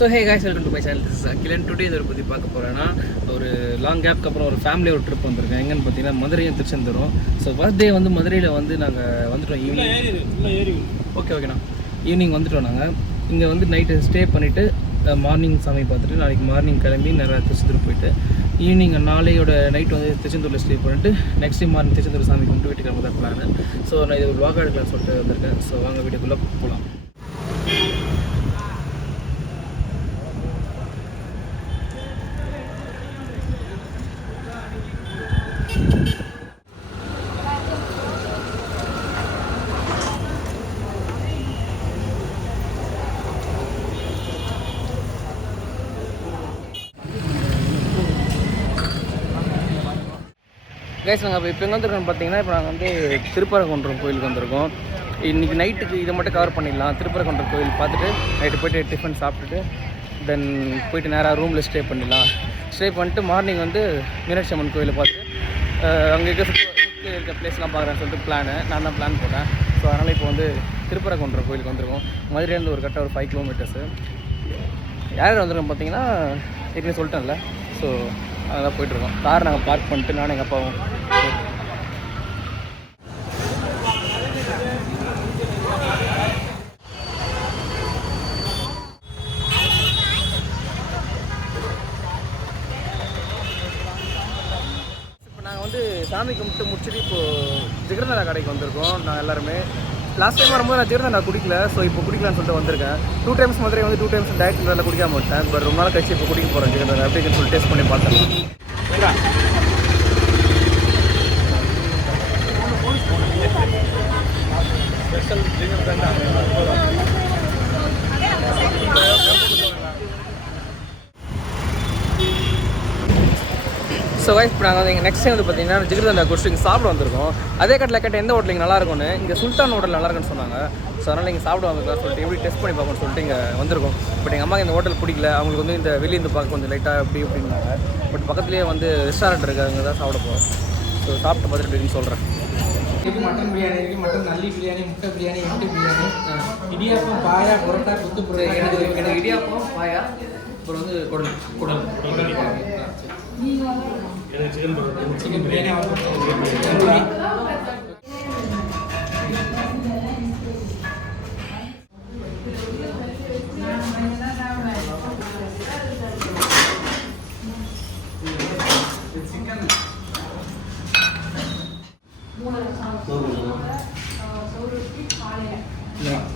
So hey guys, welcome to my channel. This is Akilan. Today இதை பற்றி பார்க்க போகிறேன்னா ஒரு லாங் கேப்க்கு அப்புறம் ஒரு ஃபேமிலி ஒரு ட்ரிப் வந்திருக்கேன். எங்கன்னு பார்த்தீங்கன்னா மதுரையும் திருச்செந்தூரும். ஸோ ஃபர்ஸ்ட் டே வந்து மதுரையில் வந்து நாங்கள் வந்துட்டோம் ஈவினிங். ஓகேண்ணா ஈவினிங் வந்துட்டோம். நாங்கள் இங்கே வந்து நைட்டு ஸ்டே பண்ணிவிட்டு மார்னிங் சாமி பார்த்துட்டு நாளைக்கு மார்னிங் கிளம்பி நிறையா திருச்செந்தூர் போயிட்டு ஈவினிங் நாளையோட நைட் வந்து திருச்செந்தூரில் ஸ்டே பண்ணிட்டு நெக்ஸ்ட் டே மார்னிங் திருச்செந்தூர் சாமி கும்பிட்டு வீட்டுக்கு கிளம்ப தான் பிளான். ஸோ நான் இது ஒரு வாக் எடுக்கலாம்னு சொல்லிட்டு வந்திருக்கேன். ஸோ வாங்க வீட்டுக்குள்ளே போகலாம். கைஸ், நாங்கள் இப்போ எங்கே வந்துருக்கோம்னு பார்த்தீங்கன்னா, இப்போ நாங்கள் வந்து திருப்பரங்குன்றம் கோயிலுக்கு வந்திருக்கோம். இன்றைக்கி நைட்டுக்கு இதை மட்டும் கவர் பண்ணிடலாம். திருப்பரங்குன்றம் கோயில் பார்த்துட்டு நைட்டு போய்ட்டு டிஃபன் சாப்பிட்டுட்டு தென் போய்ட்டு நேராக ரூமில் ஸ்டே பண்ணிடலாம். ஸ்டே பண்ணிட்டு மார்னிங் வந்து மீனாட்சி அம்மன் கோயிலை பார்த்துட்டு அங்கே சுற்றி இருக்க பிளேஸ்லாம் பார்க்குறேன்னு சொல்லிட்டு நான் தான் பிளான் போட்டேன். ஸோ அதனால் இப்போ வந்து திருப்பரங்குன்றம் கோயிலுக்கு வந்திருக்கோம். மதுரையிலேருந்து ஒரு கரெக்டாக ஒரு 5 கிலோமீட்டர்ஸு. யார் வந்திருக்கோம் பார்த்தீங்கன்னா, ஏற்கனவே சொல்லிட்டேன்ல. ஸோ அதான் போய்ட்டுருக்கோம். கார் நாங்கள் பார்க் பண்ணிட்டு நானும் எங்கள் அப்பாவும் இப்போ நாங்கள் வந்து சாமி கும்பிட்டு முடிச்சுட்டு இப்போது ஜிகர்தண்டா கடைக்கு வந்திருக்கோம். நாங்கள் எல்லாருமே லாஸ்ட் டைம் வரும்போது நான் ஜிகர்தண்டா குடிக்கல. ஸோ இப்போ குடிக்கலான்னு சொல்லிட்டு வந்திருக்கேன். 2 டைம்ஸ் மதுரை வந்து 2 டைம்ஸ் டயட் வேலை குடிக்காம விட்டேன். பட் ரொம்ப நாள் கழிச்சு இப்போ குடிக்க போகிறேன் ஜிகர்தண்டா. எப்படின்னு சொல்லி டேஸ்ட் பண்ணி பார்த்தேன். ஸ்பெஷல் ஜிகர்தண்டா. ஸோ வைஸ் இப்போ நாங்கள் வந்து எங்கள் நெக்ஸ்ட் டைம் வந்து பார்த்தீங்கன்னா ஜிகர்தண்டா குடிச்சு இங்கே சாப்பிட வந்திருக்கோம். அதே கட்டில் கேட்ட எந்த ஹோட்டல் இங்கே நல்லா இருக்கும்னு, இங்கே சுல்தான் ஹோட்டல் நல்லா இருக்குன்னு சொன்னாங்க. ஸோ அதனால் இங்கே சாப்பிட வந்திருக்கலாம் சொல்லிட்டு எப்படி டெஸ்ட் பண்ணி பார்க்கணும்னு சொல்லிட்டு இங்கே வந்திருக்கோம். பட் எங்கள் அம்மாவுக்கு இந்த ஹோட்டல் பிடிக்கல. அவங்களுக்கு வந்து இந்த வெளியேருந்து பார்க்க கொஞ்சம் லைட்டாக அப்படி அப்படின்னாங்க. பட் பக்கத்துலேயே வந்து ரெஸ்டாரண்ட் இருக்குது, அங்கே தான் சாப்பிட போகிறோம். ஸோ சாப்பிட்டு பார்த்துட்டு அப்படின்னு சொல்கிறேன். இருக்குது மட்டன் பிரியாணி இருக்குது, மட்டன் நல்லி பிரியாணி, முட்டை பிரியாணி, எம்டி பிரியாணி, இடியாப்பம், பாயா, புரோட்டா, குத்து புரோட்டா. எனக்கு இடியாப்பம், பாயா, அப்புறம் வந்து குடல் சிக்கன் பிரியாணி.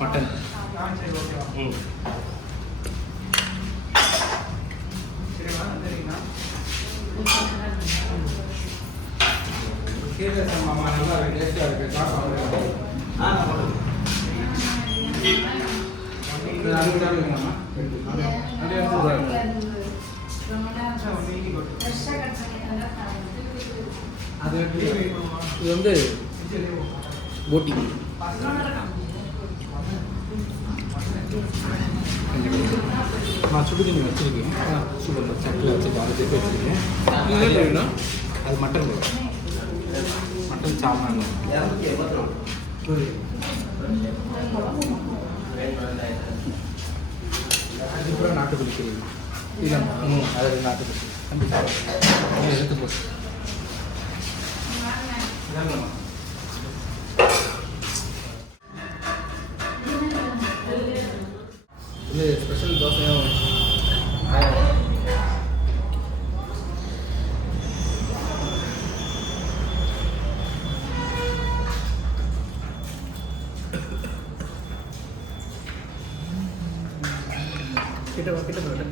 மட்டன் மாமா நல்லா இருக்கு, டேஸ்டாக இருக்குது. இது வந்து போட்டி நான் சுடு தண்ணி வச்சுருக்கேன். சுடு சட்டில் வச்சு அதை சேர்த்து வச்சுருக்கேன். அது மட்டன் மட்டன் சாப்பிட்றாங்க. அதுக்கப்புறம் நாட்டுக்கோழி கறி இல்லை. அது நாட்டுக்கோழி கண்டிப்பாக எடுத்து போட்டு இது ஸ்பெஷல் தோசையும் கிட்ட போட்டு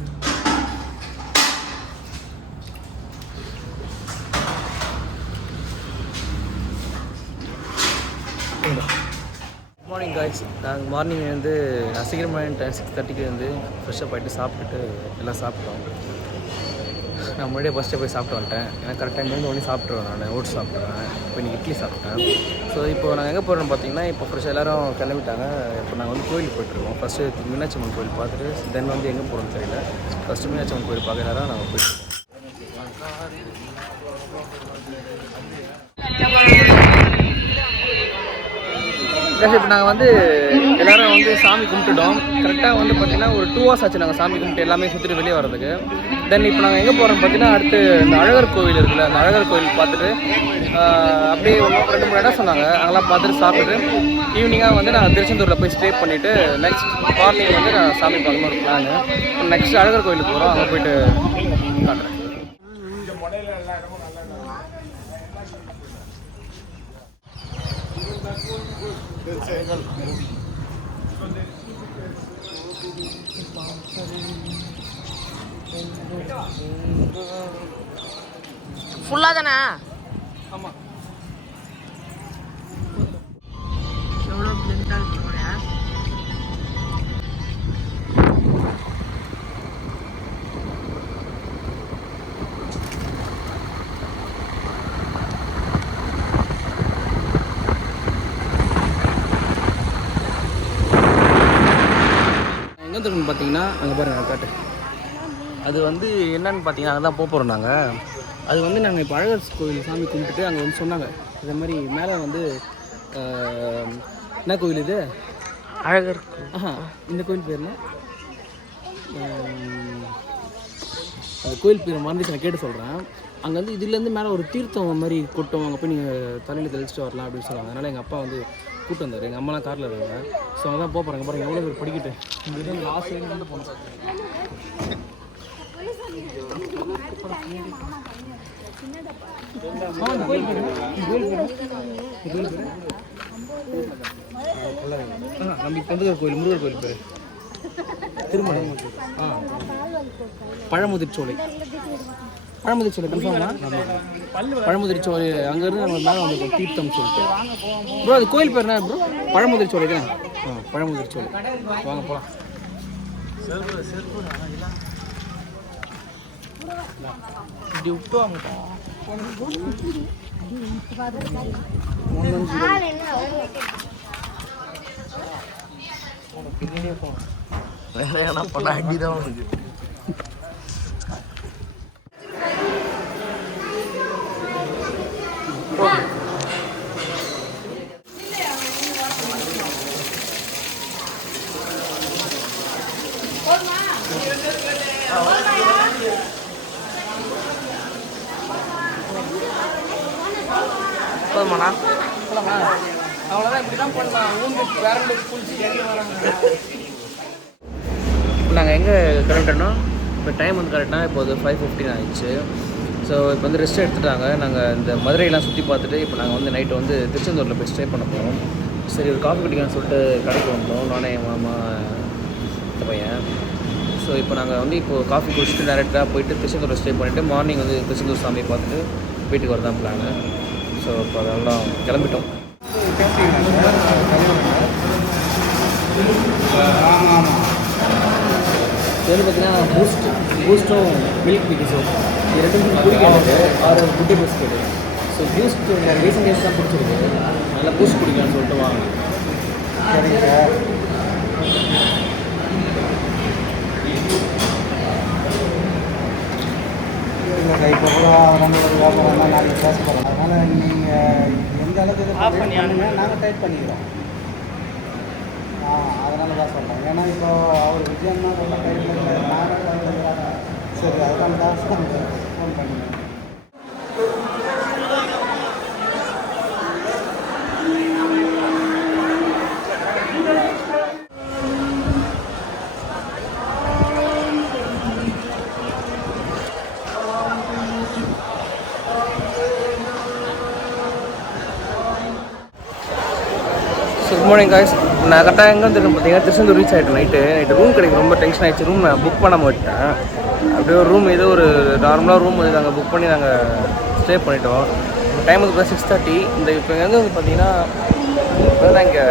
மார்னிங் காய்ஸ். நாங்கள் மார்னிங் வந்து நான் சீக்கிரமாக 6:30க்கு வந்து ஃப்ரெஷ்ஷப் ஆகிட்டு சாப்பிட்டுட்டு எல்லாம் சாப்பிட்டோம். நான் முன்னாடியே ஃபஸ்ட்டே போய் சாப்பிட்டு வந்துட்டேன். ஏன்னா கரெக்ட் டைம் வந்து ஒன்றும் சாப்பிட்ருவேன். நான் ஓட்ஸ் சாப்பிட்ருவேன். இப்போ இன்றைக்கி இட்லி சாப்பிட்டேன். ஸோ இப்போ நாங்கள் எங்கே போகிறோன்னு பார்த்தீங்கன்னா, இப்போ ஃப்ரெஷ்ஷாக எல்லோரும் கிளம்பிட்டாங்க. இப்போ நாங்கள் வந்து கோயிலுக்கு போய்ட்டுருக்கோம். ஃபஸ்ட்டு மீனாட்சி அம்மன் கோயில் பார்த்துட்டு தென் வந்து எங்கே போகிறோம்னு தெரியல. ஃபஸ்ட்டு மீனாட்சி அம்மன் கோயில் பார்க்க நேரம் நாங்கள் போய்ட்டு இப்போ நாங்கள் வந்து எல்லோரும் வந்து சாமி கும்பிட்டுட்டோம். கரெக்டாக வந்து பார்த்திங்கன்னா ஒரு 2 hours ஆச்சு நாங்கள் சாமி கும்பிட்டு எல்லாமே சுற்றிட்டு வெளியே வரதுக்கு. தென் இப்போ நாங்கள் எங்கே போகிறோம் பார்த்தீங்கன்னா, அடுத்து இந்த அழகர் கோவில் இருக்குல்ல, அந்த அழகர் கோவில் பார்த்துட்டு அப்படியே 2-3 இடம் சொன்னாங்க, அங்கெல்லாம் பார்த்துட்டு சாப்பிட்டுட்டு ஈவினிங்காக வந்து நான் திருச்செந்தூரில் போய் ஸ்டே பண்ணிவிட்டு நெக்ஸ்ட் மார்னிங் வந்து நான் சாமி பார்க்கணும் ஒரு பிளான். நெக்ஸ்ட் அழகர் கோவிலுக்கு போகிறோம், அங்கே போயிட்டு காட்டுறேன். ஃபுல்லாக தானே? ஆமாம். எவ்வளோ பிளெண்டாக போகிறேன். எங்கே இருக்குன்னு பார்த்தீங்கன்னா அங்கே பாருங்கள் காட்டு. அது வந்து என்னன்னு பார்த்தீங்கன்னா அங்கே தான் போகிறோம் நாங்கள். அது வந்து நாங்கள் இப்போ அழகர் கோவில் சாமி கும்பிட்டுட்டு அங்கே வந்து சொன்னாங்க இதே மாதிரி மேலே வந்து என்ன கோவில் இது? அழகர். இந்த கோவில் பேர் என்ன? கோவில் பேர் மறந்துச்சு, நான் கேட்டு சொல்கிறேன். அங்கே வந்து இதுலேருந்து மேலே ஒரு தீர்த்தம் மாதிரி கொட்டும், அங்கே போய் நீங்கள் தலையில் தெளிச்சுட்டு வரலாம் அப்படின்னு சொல்லுவாங்க. அதனால் எங்கள் அப்பா வந்து கூப்பிட்டு வந்தார். எங்கள் அம்மாலாம் காரில் இருக்காங்க. ஸோ அதான் போகிறாங்க பாருங்கள், எவ்வளோ பேர் படிக்கிட்டு இங்கே லாஸ்ட் டைம் வந்து போனோம். நம்ம இப்போ வந்து கோயில் முருகர் கோயில் பேர் திருமலை. பழமுதிர்ச்சோலை. பழமுதிர்ச்சோலை கன்ஃபார்மா? பழமுதிர்ச்சோலை அங்கேருந்து நம்ம மேலே வந்து தீர்த்தம் சொல்லிட்டு ப்ரோ. அது கோயில் பேர் என்ன ப்ரோ? பழமுதிர்ச்சோலை தானே? பழமுதிர்ச்சோலை. வாங்க போகலாம். இப்படி விட்டு வாங்கப்பா. வேற என்ன பண்ண அடிதான் உனக்கு. போதுமாண்ணா? அவ்வளோதான், இப்படி தான் பண்ணலாம். ஊந்து பேரண்ட் குளிச்சு எங்கே வராங்க. இப்போ நாங்கள் எங்கே கிளம்பிட்டோன்னா, இப்போ டைம் வந்து கரெக்டாக இப்போ அது 5:15 ஆகிடுச்சு. ஸோ இப்போ வந்து ரெஸ்ட் எடுத்துட்டாங்க. நாங்கள் இந்த மதுரையெல்லாம் சுற்றி பார்த்துட்டு இப்போ நாங்கள் வந்து நைட்டு வந்து திருச்செந்தூரில் போய் ஸ்டே பண்ண போகிறோம். சரி ஒரு காஃபி குடிக்கலாம்னு சொல்லிட்டு கடைக்கு வந்தோம், நானே என் மாமா இந்த பையன். ஸோ இப்போ நாங்கள் வந்து இப்போது காஃபி குடிச்சிட்டு டேரெக்டாக போயிட்டு திருச்செந்தூரில் ஸ்டே பண்ணிவிட்டு மார்னிங் வந்து திருச்செந்தூர் சாமியை பார்த்துட்டு வீட்டுக்கு வரதான் பிளானு. ஸோ இப்போ அதெல்லாம் கிளம்பிட்டோம். இது வந்து பார்த்தீங்கன்னா பூஸ்ட்டும் மில்க் பிக்கிஸும் இது ரெண்டும் குடிக்கிறது 6 குட்டி biscuit. So boost recent days தான் பிடிச்சிருக்கு, நல்லா பூஸ்ட் குடிக்கலாம்னு சொல்லிட்டு வாங்க. சரிங்க சார். இல்லை இப்போ கூட நம்மளோட வியாபாரம்லாம் நாளைக்கு பேச போகிறோம். அதனால் நீங்கள் எந்த அளவுக்கு ஆஃப் பண்ணி நாங்கள் டைப் பண்ணிக்கிறோம். அதனால தான் சொல்கிறேன். ஏன்னா இப்போ அவர் விஜயன்னா ரொம்ப டைப் பண்ணி சரி அதனால தான் ஃபோன் பண்ணிக்கிறேன். Good morning guys. நான் கரெக்டாக எங்கே வந்துருக்கேன் பார்த்தீங்கன்னா திருச்செந்தூர் ரீச் ஆகிட்டேன். நைட்டு ரூம் கிடைக்கும், ரொம்ப டென்ஷன் ஆகிடுச்சு. ரூம் நான் புக் பண்ணாமல் விட்டேன். அப்படியே ஒரு ரூம் ஏதோ ஒரு நார்மலாக ரூம் வந்து நாங்கள் புக் பண்ணி நாங்கள் ஸ்டே பண்ணிட்டோம். டைம் வந்து 6:30. இந்த இப்போ எங்கே வந்து பார்த்தீங்கன்னா இப்போ தான் இங்கே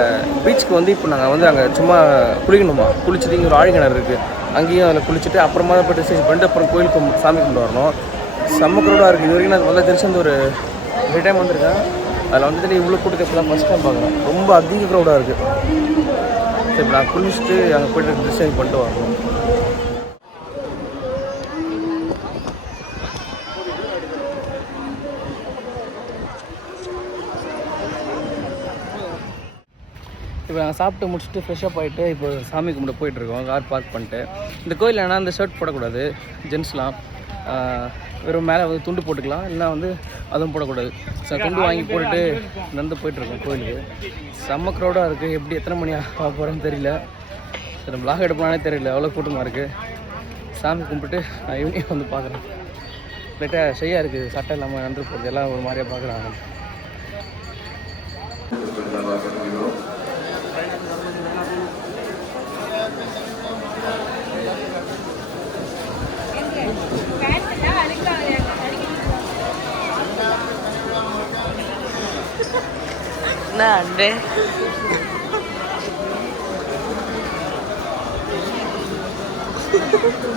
பீச்சுக்கு வந்து இப்போ நாங்கள் வந்து அங்கே சும்மா குளிக்கணுமா, குளிச்சுட்டு இங்கே ஒரு ஆழிக்கிணறு இருக்குது, அங்கேயும் அதில் குளிச்சுட்டு அப்புறமா தான் போய்ட்டு ஸ்டேஜ் பண்ணிட்டு அப்புறம் கோயிலுக்கு சாமி கும்பிட்டு வரணும். செம்ம க்ரௌடாக இருக்குது. இது வரைக்கும் நான் வந்து திருச்செந்தூர் 3 டைம் வந்திருக்கேன். அதில் வந்துட்டு இவ்வளோ கூட்டத்தை இப்போ தான் ஃபஸ்ட் டைம் பார்க்குறேன். ரொம்ப அதிக க்ரௌடாக இருக்குது. சரி இப்போ நான் குளிச்சுட்டு அங்கே போய்ட்டு டிஸ்சைன் பண்ணிட்டு வரணும். நாங்கள் சாப்பிட்டு முடிச்சுட்டு ஃப்ரெஷ்அப் ஆகிட்டு இப்போ சாமி கும்பிட போயிட்டுருக்கோம் கார் பார்க் பண்ணிட்டு. இந்த கோயில் ஏன்னா இந்த ஷர்ட் போடக்கூடாது ஜென்ஸ்லாம், வெறும் மேலே வந்து துண்டு போட்டுக்கலாம், இல்லைனா வந்து அதுவும் போடக்கூடாது. ஸோ துண்டு வாங்கி போட்டுட்டு நடந்து போயிட்டுருக்கோம் கோயிலுக்கு. செம்ம க்ரௌடாக இருக்குது, எப்படி எத்தனை மணி ஆக போகிறேன்னு தெரியல. சரி பிளாக் எடுப்பானே தெரியல, அவ்வளோ கூட்டமாக இருக்குது. சாமி கும்பிட்டுட்டு நான் ஈவினிங் வந்து பார்க்குறேன். லைட்டாக ஷையாக இருக்குது, சட்டை இல்லாமல் நடந்து போகிறது எல்லாம் ஒரு மாதிரியாக பார்க்குறாங்க. என்ன அண்டே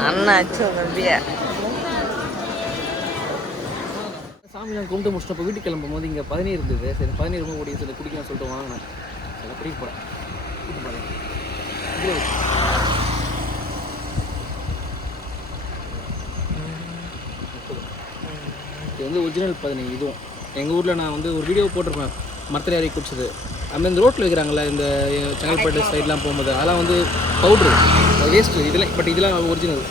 அண்ணா அச்சோ நம்பியா சாமிலாம் கும்பிட்டு முடிச்சிட்டு இப்போ வீட்டுக்கு கிளம்பும் போது இங்கே 17 இருந்தது. சரி 17 ரொம்ப ஓடி சொல்லி குடிக்கலாம் சொல்லிட்டு வாங்கினேன். சரி குடிக்க போகிறேன். இது வந்து ஒரிஜினல் 15. இதுவும் எங்கள் ஊரில் நான் வந்து ஒரு வீடியோ போட்டிருப்பேன், மரத்தில் ஏறி குடிச்சது. அதுமாதிரி இந்த ரோட்டில் வைக்கிறாங்களே இந்த செங்கல்பட்டு சைட்லாம் போகும்போது அதெல்லாம் வந்து பவுட்ரு வேஸ்ட்டு இதெல்லாம், பட் இதெல்லாம் ஒரிஜினல்.